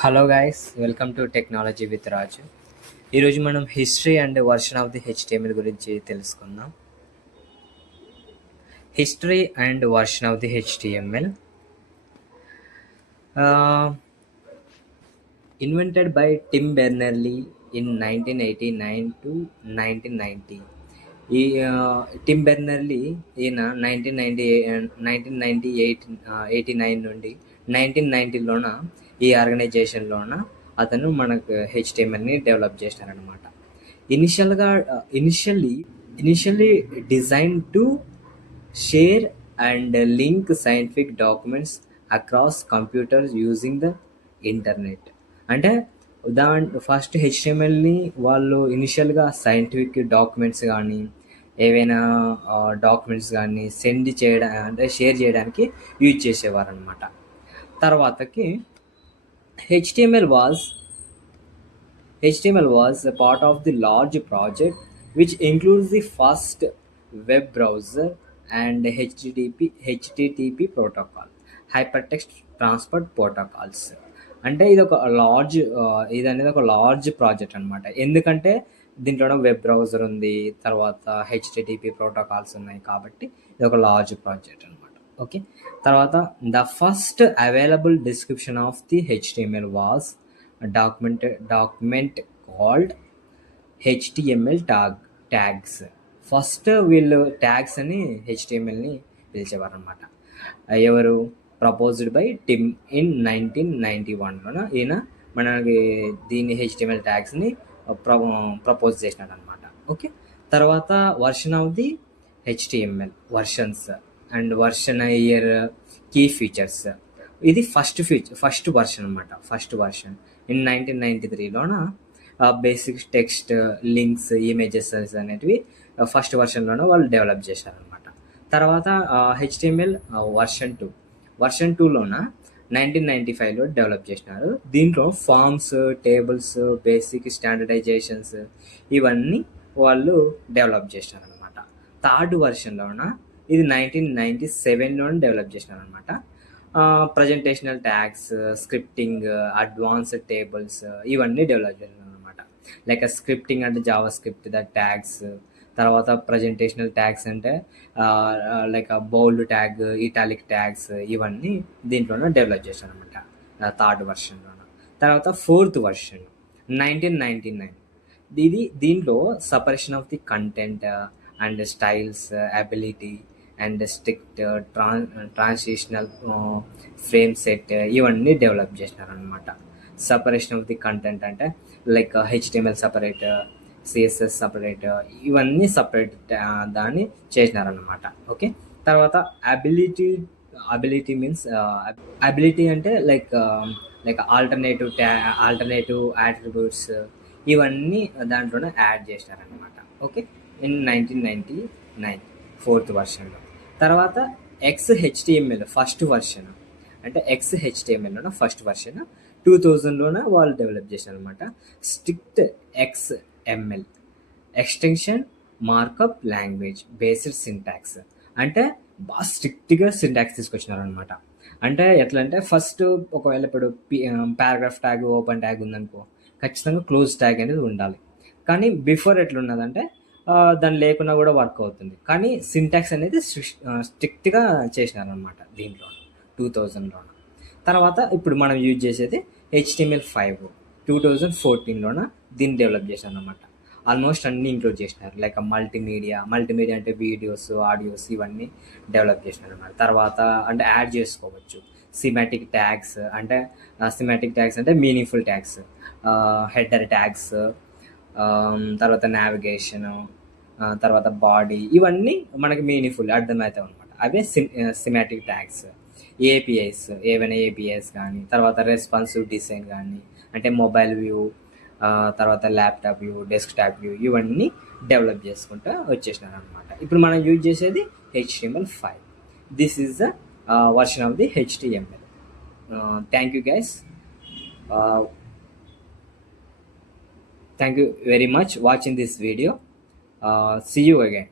Hello guys, welcome to technology with Raju. ఈరోజు మనం history and version of the HTML గురించి తెలుసుకుందాం. History and version of the HTML invented by Tim Berners Lee in 1989 to 1990. ఈ Tim బెర్నర్లీ ఈయన 1989 నుండి 1990లోన ఈ ఆర్గనైజేషన్లోన అతను మనకు హెచ్టిఎంఎల్ని డెవలప్ చేశారనమాట. Initially design to share and link scientific documents across computers using the internet. అంటే ఫస్ట్ హెచ్టిఎంఎల్ని వాళ్ళు ఇనిషియల్గా సైంటిఫిక్ డాక్యుమెంట్స్ కానీ ఏవైనా డాక్యుమెంట్స్ కానీ సెండ్ చేయడం అంటే షేర్ చేయడానికి యూజ్ చేసేవారు అనమాట. తర్వాతకి HTML was a part of the large project which includes the first web browser and HTTP protocol, hypertext transfer protocols. అంటే ఇది అనేది ఒక లార్జ్ ప్రాజెక్ట్ అనమాట. ఎందుకంటే దీంట్లో వెబ్ బ్రౌజర్ ఉంది, తర్వాత హెచ్టిటిపి ప్రోటోకాల్స్ ఉన్నాయి, కాబట్టి ఇది ఒక లార్జ్ ప్రాజెక్ట్ అనమాట. ఓకే, తర్వాత the first available description of the HTML was document called HTML tags. First వీళ్ళు ట్యాగ్స్ అని హెచ్టిఎంఎల్ని పిలిచేవారు అనమాట. ఎవరు? ప్రపోజ్డ్ బై టిమ్ ఇన్ 1991లోన ఈయన మనకి దీన్ని హెచ్టిఎంఎల్ ట్యాగ్స్ని ప్రపోజ్ చేసినాడు అనమాట. ఓకే, తర్వాత version of the HTML versions and version year, key features. ఇది ఫస్ట్ వర్షన్ అనమాట. ఫస్ట్ వర్షన్ ఇన్ 1993లోన బేసిక్ టెక్స్ట్, లింక్స్, ఇమేజెస్ అనేటివి ఫస్ట్ వర్షన్లోనే వాళ్ళు డెవలప్ చేశారనమాట. తర్వాత హెచ్టిఎంఎల్ వర్షన్ 2లోన 1995లో డెవలప్ చేసినారు. దీంట్లో ఫార్మ్స్, టేబుల్స్, బేసిక్ స్టాండర్డైజేషన్స్ ఇవన్నీ వాళ్ళు డెవలప్ చేసినారనమాట. థర్డ్ వర్షన్లోన ఇది 1997లోనే డెవలప్ చేసినారనమాట. Presentational tags, scripting, advanced tables ఇవన్నీ డెవలప్ చేసినారు అనమాట. లైక్ స్క్రిప్టింగ్ అంటే జావా స్క్రిప్ట్ ద ట్యాగ్స్, తర్వాత ప్రజెంటేషనల్ ట్యాగ్స్ అంటే like bold tag, italic tags ఇవన్నీ దీంట్లోనే డెవలప్ చేశాను అనమాట థర్డ్ వర్షన్లోన. తర్వాత ఫోర్త్ వర్షన్ 1999. దీంట్లో separation of the content and styles, ability and strict transitional frame set ఇవన్నీ డెవలప్ చేసినారనమాట. సపరేషన్ ఆఫ్ ది కంటెంట్ అంటే like HTML separate, CSS separate, ఇవన్నీ సపరేట్ దాన్ని చేసినారనమాట. ఓకే, తర్వాత అబిలిటీ మీన్స్ అబిలిటీ అంటే లైక్ ఆల్టర్నేటివ్ యాట్రిబ్యూట్స్ ఇవన్నీ దాంట్లోనే యాడ్ చేసినారనమాట. ఓకే, ఇన్ 1999 ఫోర్త్ వర్షన్లో. తర్వాత XHTML ఫస్ట్ వర్షన్ అంటే XHTMLలోన ఫస్ట్ వర్షన్ 2000లోన వాళ్ళు డెవలప్ చేశారు అనమాట. Strict XML extension markup language based syntax. అంటే బాగా స్ట్రిక్ట్గా సింటాక్స్ తీసుకొచ్చినారు అనమాట. అంటే ఎట్లా అంటే ఫస్ట్ ఒకవేళ ఇప్పుడు పారాగ్రాఫ్ ట్యాగ్, ఓపెన్ ట్యాగ్ ఉందనుకో, ఖచ్చితంగా క్లోజ్ ట్యాగ్ అనేది ఉండాలి. కానీ బిఫోర్ ఎట్లున్నదంటే దాని లేకున్నా కూడా వర్క్ అవుతుంది, కానీ సింటాక్స్ అనేది స్ట్రిక్ట్గా చేసినారనమాట దీంట్లో 2000లోన. తర్వాత ఇప్పుడు మనం యూజ్ చేసేది HTML5 2014లోన దీన్ని డెవలప్ చేశాను అనమాట. ఆల్మోస్ట్ అన్నీ ఇంక్లూడ్ చేసినారు. లైక్ మల్టీమీడియా అంటే వీడియోస్, ఆడియోస్ ఇవన్నీ డెవలప్ చేసినారు అనమాట. తర్వాత అంటే యాడ్ చేసుకోవచ్చు సిమాటిక్ ట్యాగ్స్ అంటే మీనింగ్ఫుల్ ట్యాగ్స్, హెడర్ ట్యాగ్స్, తర్వాత నావిగేషను, తర్వాత బాడీ, ఇవన్నీ మనకి మీనింగ్ఫుల్ అర్థమవుతాయి అనమాట. అవే సిమాటిక్ ట్యాగ్స్. ఏపీఐస్, ఏవైనా ఏపీఐస్ కానీ, తర్వాత రెస్పాన్సివ్ డిజైన్ కానీ, అంటే మొబైల్ వ్యూ, తర్వాత ల్యాప్టాప్ వ్యూ, డెస్క్టాప్ వ్యూ ఇవన్నీ డెవలప్ చేసుకుంటూ వచ్చేసినారు అనమాట. ఇప్పుడు మనం యూజ్ చేసేది HTML5. This is the version of the HTML. Thank you guys. Thank you very much watching this video. See you again.